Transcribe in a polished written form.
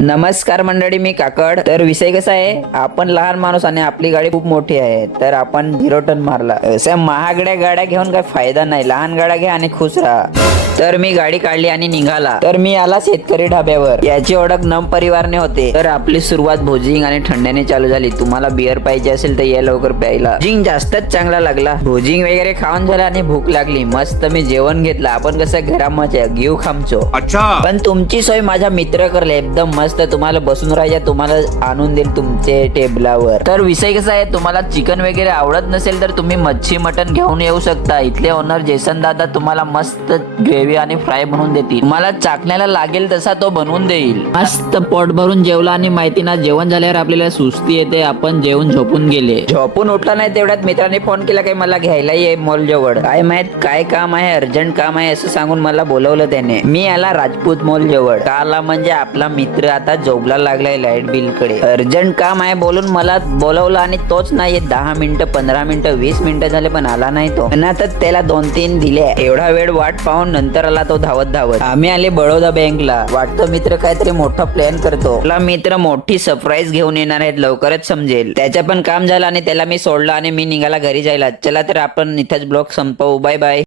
नमस्कार मंडळी, मी काकड. तर विषय कसा आहे, आपण लहान माणूस आणि आपली गाडी खूप मोठी आहे, तर आपण 0 टन मारला. अशा महागड्या गाड्या घेऊन काही फायदा नाही, लहान गाड्या घ्या आणि खुश राहा. तर मी गाडी काढली आणि निघाला. तर मी आला शेतकरी ढाब्यावर. याची ओळख नम परिवारने होते. तर आपली सुरुवात भोजिंग आणि थंड्याने चालू झाली. तुम्हाला बियर पाहिजे असेल तर या लवकर प्यायला. भोजिंग जास्तच चांगला लागला. भोजिंग वगैरे खाऊन झाला आणि भूक लागली. मस्त मी जेवण घेतलं. आपण कसं घरामध्ये घेऊ खामचो. अच्छा, पण तुमची सोय माझा मित्र करले एकदम मस्त. तुम्हाला बसून राहायच्या, तुम्हाला आणून देईल तुमचे टेबलावर. तर विषय कसा आहे, तुम्हाला चिकन वगैरे आवडत नसेल तर तुम्ही मच्छी मटन घेऊन येऊ शकता. इथले ओनर जेसन दादा तुम्हाला मस्त ग्रेव्ही आणि फ्राय बनवून देतील. तुम्हाला चाकण्याला लागेल तसा तो बनवून देईल. मस्त पोट भरून जेवला आणि माहिती ना, जेवण झाल्यावर आपल्याला सुस्ती येते. आपण जेवून झोपून गेले. झोपून उठला नाही तेवढ्यात मित्राने फोन केला काही मला घ्यायला ये मॉल जवळ. काय माहित काय काम आहे, अर्जंट काम आहे असं सांगून मला बोलवलं त्याने. मी आला राजपूत मॉल जवळ. का आला म्हणजे आपला मित्र आता जॉबला लागलाय लाईट बिल कडे. अर्जंट काम आहे बोलून मला बोलवलं आणि तोच नाही. 10 मिनिटं 15 मिनिटं 20 मिनिटं झाले पण आला नाही तो. पण आता त्याला 2-3 दिले. एवढा वेळ वाट पाहून नंतर आला तो धावत धावत. आम्ही आले बडोदा बँकला. वाटतं मित्र काहीतरी मोठा प्लॅन करतो. आपला मित्र मोठी सरप्राईज घेऊन येणार आहेत, लवकरच समजेल. त्याचं पण काम झालं आणि त्याला मी सोडलं आणि मी निघाला घरी जायला. चला तर आपण इथेच ब्लॉग संपवू. Bye bye.